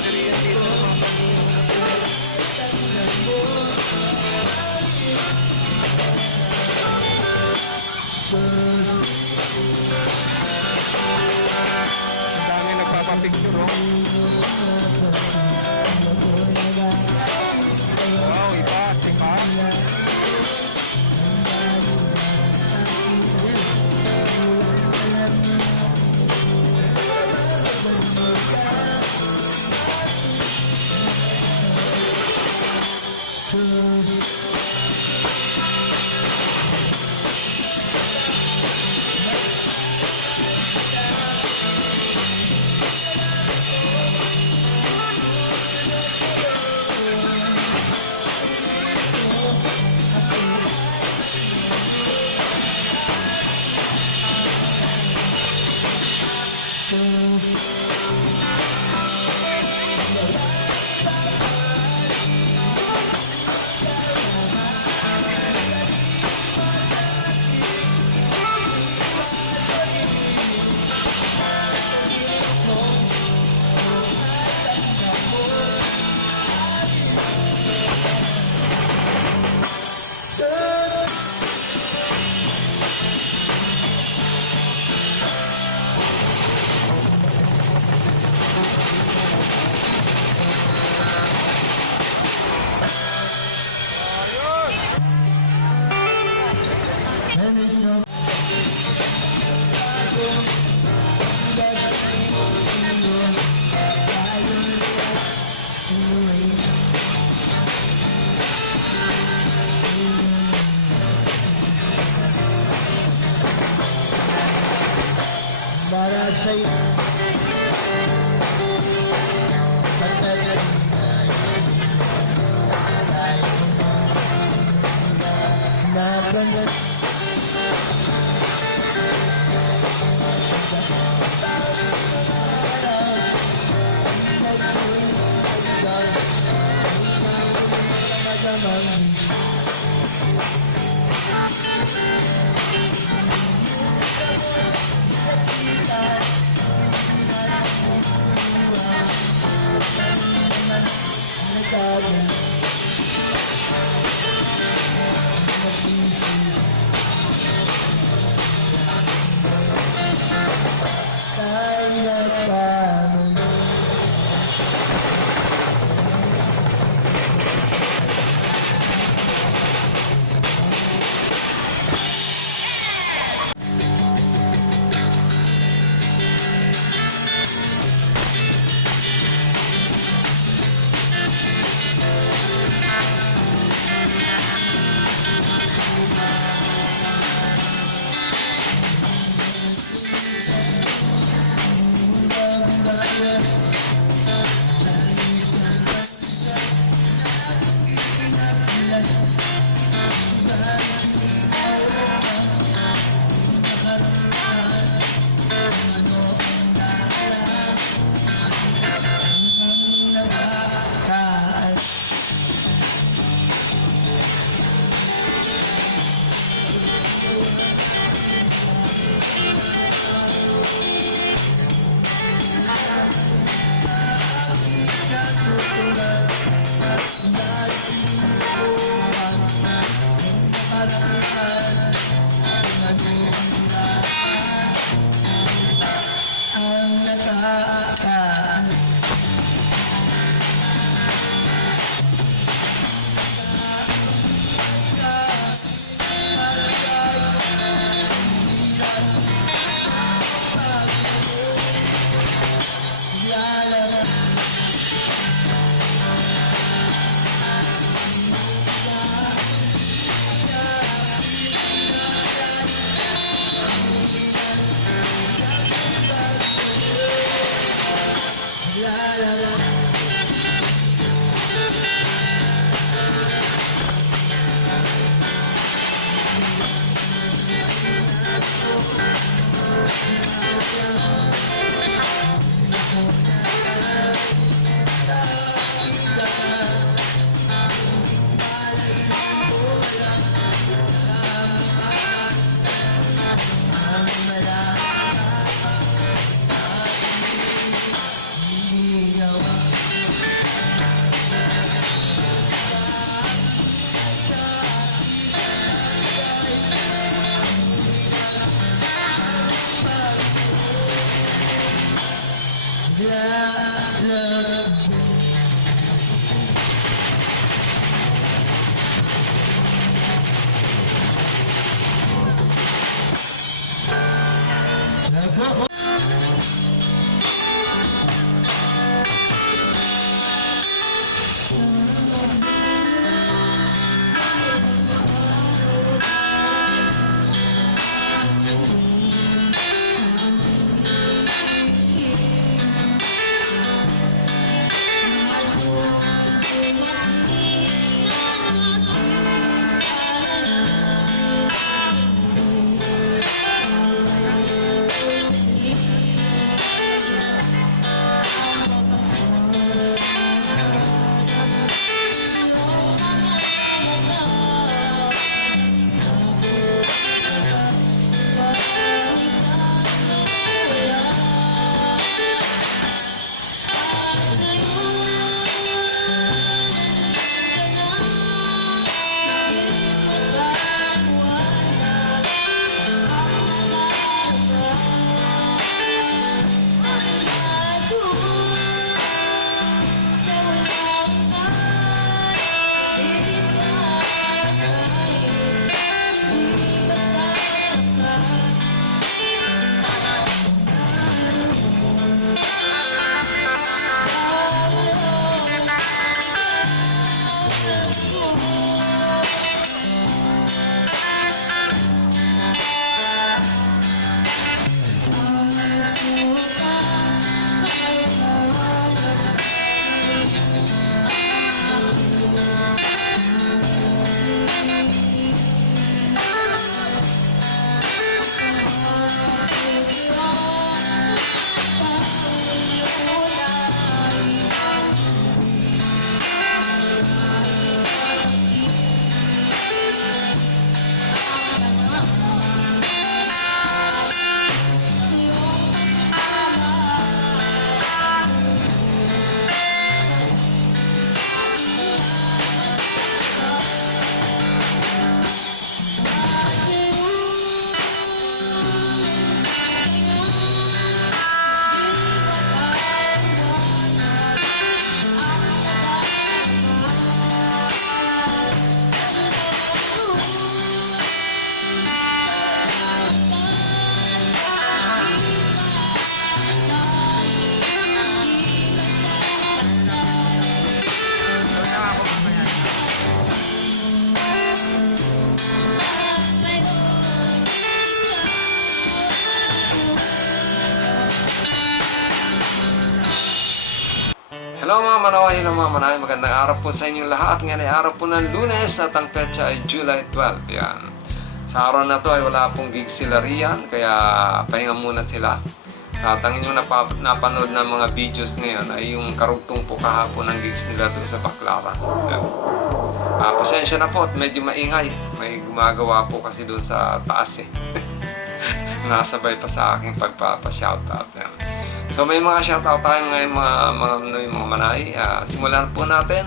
Laundry yan dito. Ang dami nagpapapicture, oh. Wow, iba, sipa. Para sa'yo Mamamanay, magandang araw po sa inyong lahat. Ngayon ay araw po ng Lunes at ang petsa ay July 12. Yan. Sa araw na to ay wala pong gig sila riyan, kaya pahinga muna sila. At ang inyong napanood ng mga videos ngayon ay yung karugtong po kahapon ng gigs nila doon sa Baclaran. Pasensya na po at medyo maingay. May gumagawa po kasi doon sa taas eh. Nasabay pa sa aking pagpapa-shoutout. So may mga shoutout tayo ngayon mga manay. Simulan po natin.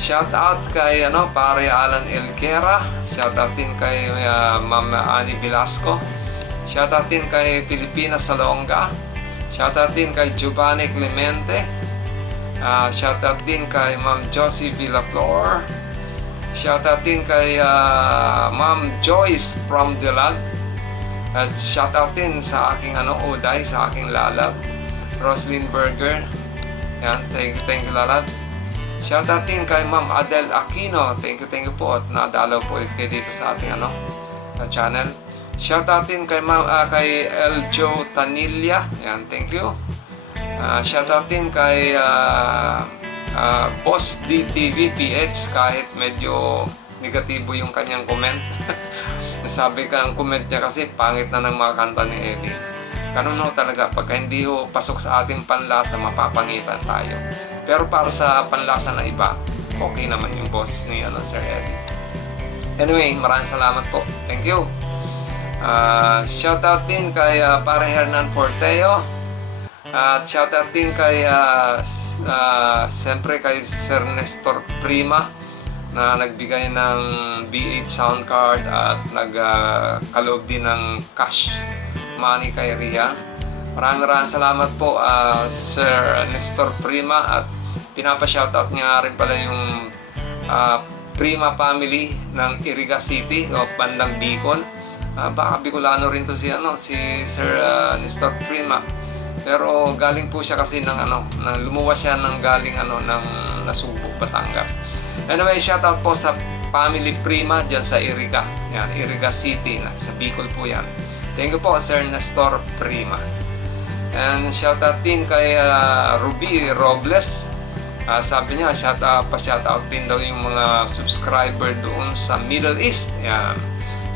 Shoutout kay pare Alan Elguera. Shoutout din kay Ma'am Annie Velasco. Shoutout din kay Pilipinas Salonga. Shoutout din kay Giovanni Clemente. Shoutout din kay Ma'am Josie Villaflor. Shoutout din kay Ma'am Joyce from Dilag. At shoutout din sa aking Uday, sa aking lalab, Roslyn Berger. Yan, thank you lalab. Shoutout din kay Ma'am Adele Aquino. Thank you po at nadalaw po ulit kayo dito sa ating channel. Shoutout din kay kay Eljo Tanilla. Yan, thank you. Shoutout din kay Boss DTV PH, kahit medyo negatibo yung kanyang comment. Nasabi ka ang comment niya kasi pangit na ng mga kanta ni Eddie. Ganun talaga, pagka hindi pasok sa ating panlasa, mapapangitan tayo. Pero para sa panlasa na iba, okay naman yung boss ni Sir Eddie. Anyway, maraming salamat po. Thank you. Shoutout din kay pare Hernan Porteo. At shoutout din kay siyempre kay Sir Nestor Prima na nagbigay ng B8 sound card at nagkaloob din ng cash money kay Ria. Maraming salamat po Sir Nestor Prima, at pinapa-shoutout niya rin pala yung Prima family ng Iriga City o bandang Bicol. Baka Bicolano rin to si Sir Nestor Prima. Pero galing po siya kasi lumuwas siya ng galing ng Nasugbo, Batangas. Anyway, shoutout po sa family Prima dyan sa Iriga. Yan, Iriga City, sa Bicol po yan. Thank you po, Sir Nestor Prima. And shoutout din kay Ruby Robles. Sabi niya, pa-shoutout din daw yung mga subscriber doon sa Middle East. Yan.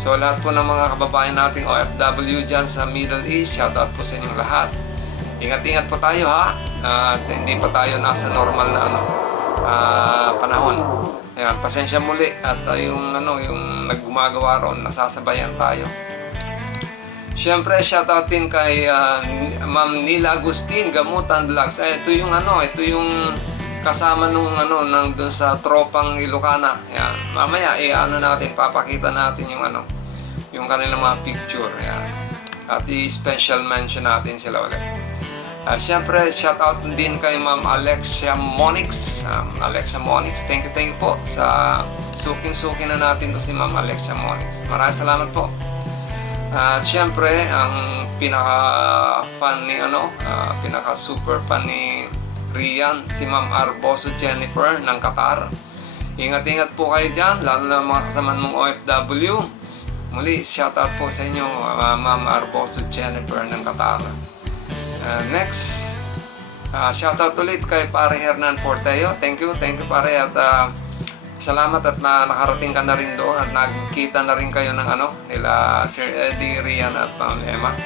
So, lahat po ng mga kababayan nating OFW dyan sa Middle East, shoutout po sa inyong lahat. Ingat-ingat po tayo ha. At hindi pa tayo nasa normal na panahon. Ayan, pasensya muli at yung naggumagawa ron, nasasabayan tayo. Siyempre, shoutout din kay Ma'am Nila Agustin, Gamutan Vlogs. Ito yung kasama nung doon sa tropang Ilocana. Ayan, mamaya natin, papakita natin yung kanilang mga picture. Ayan. At i-special mention natin sila ulit. Siyempre, shoutout din kay Ma'am Alexia Monix. Alexia Monix, thank you po sa suking-suking na natin to si Ma'am Alexia Monix. Maraming salamat po. Siyempre, ang pinaka-fan ni pinaka-super fan ni Rian, si Ma'am Arboso Jennifer ng Qatar. Ingat-ingat po kayo dyan, lalo na mga kasamaan mong OFW. Muli, shoutout po sa inyo, Ma'am Arboso Jennifer ng Qatar. Next, shoutout ulit kay pare Hernan Porteo. Thank you pare, at salamat at nakarating ka na rin doon at nagkita na rin kayo ng nila Sir Eddie, Rian at Ma'am Emma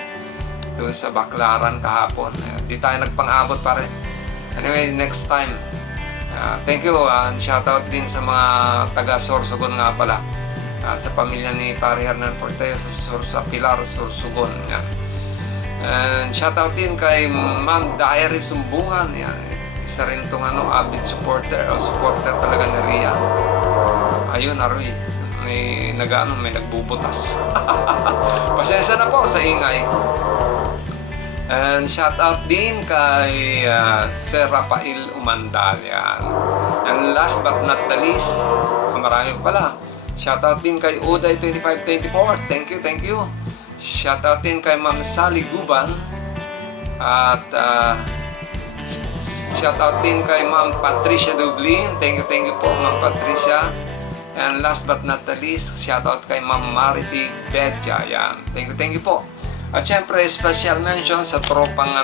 doon sa Baclaran kahapon. Di tayo nagpang-abot pare. Anyway, next time. Thank you, and shoutout din sa mga taga Sorsogon nga pala, sa pamilya ni pare Hernan Porteo sa Pilar, Sorsogon. And shoutout din kay Ma'am Diary Sumbungan. Yan, isa rin itong avid supporter talaga ni Ria. Ayun, Aroy, may nagbubutas. Pasensya na po sa ingay. And shoutout din kay Sir Rafael Umandal. Yan. And last but not the least, marami pala, shoutout din kay Uday 2524. Thank you. Shoutout din kay Ma'am Sally Guban. At shoutout din kay Ma'am Patricia Dublin. Thank you po Ma'am Patricia. And last but not the least, shoutout kay Ma'am Marity Bedja. Yan. Thank you po. At syempre, special mention sa tropang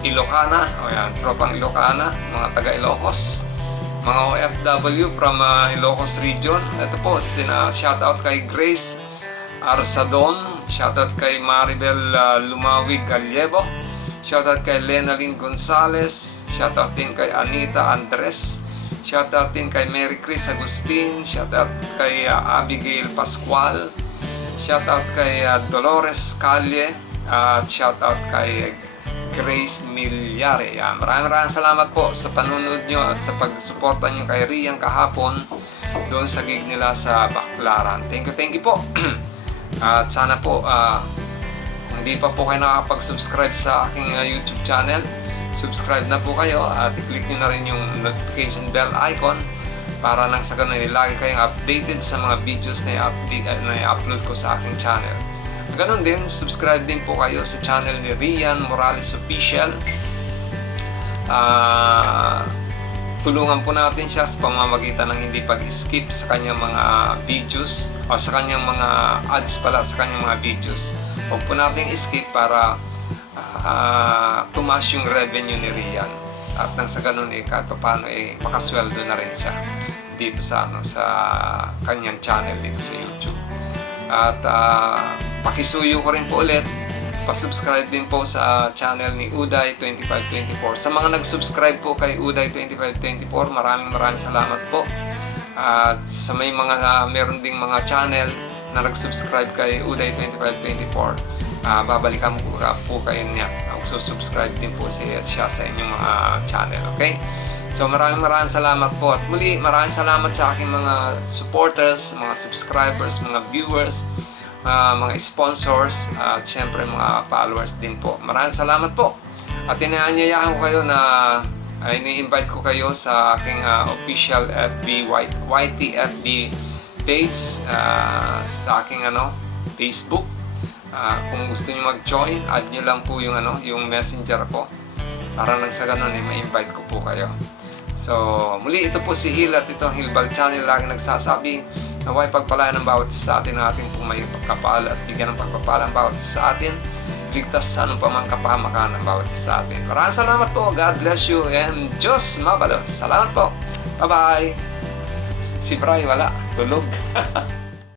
Ilocana, o yan, tropang Ilocana, mga taga Ilocos, mga OFW from Ilocos region. Ito po, shoutout kay Grace Arsadon, shoutout kay Maribel Lumawig Gallego, shoutout kay Lenalyn Gonzales, shoutout din kay Anita Andres, shoutout din kay Mary Chris Agustin, shoutout kay Abigail Pascual, shoutout kay Dolores Calle, at shoutout kay Grace Milyare. Maraming salamat po sa panunod nyo at sa pagsuporta nyo kay Rian kahapon doon sa gig nila sa Baclaran. Thank you po. At sana po kung hindi pa po kayo nakakapag-subscribe sa aking YouTube channel, subscribe na po kayo at i-click nyo na rin yung notification bell icon para nang sa ganun lagi kayong updated sa mga videos na i-upload ko sa aking channel. Ganun din, subscribe din po kayo sa channel ni Rian Morales Official. Tulungan po natin siya sa pamamagitan ng hindi pag-skip sa kanyang mga videos o sa kanyang mga ads pala sa kanyang mga videos. Huwag po natin skip para tumaas yung revenue ni Rian. At nang sa ganun kahit paano makasweldo na rin siya dito sa kanyang channel dito sa YouTube. At pakisuyo ko rin po ulit, pasubscribe din po sa channel ni Uday 2524. Sa mga nag-subscribe po kay Uday 2524, maraming salamat po. At sa may mga meron ding mga channel na nag-subscribe kay Uday 2524, babalikan po kayo niya. Subscribe din po siya sa inyong mga channel, okay? So maraming salamat po. At muli, maraming salamat sa aking mga supporters, mga subscribers, mga viewers, mga sponsors, at syempre mga followers din po. Maraming salamat po. At inaanyayahan ko kayo na ini-invite ko kayo sa aking official FB YTFB page, sa aking Facebook. Kung gusto niyo mag-join, add niyo lang po yung messenger ko para nang sa ganun ma-invite ko po kayo. So, muli ito po si Hil at ito ang Hilbal Channel, lagi nagsasabi na may pagpalain ng bawat isa sa atin, na ating po may pagkapala at bigyan ng pagpapala ng bawat isa sa atin, ligtas sa anong pamang kapahamakan ng bawat isa sa atin. Maraming salamat po, God bless you, and Diyos mabalos. Salamat po, bye bye. Si Bray wala, tulog.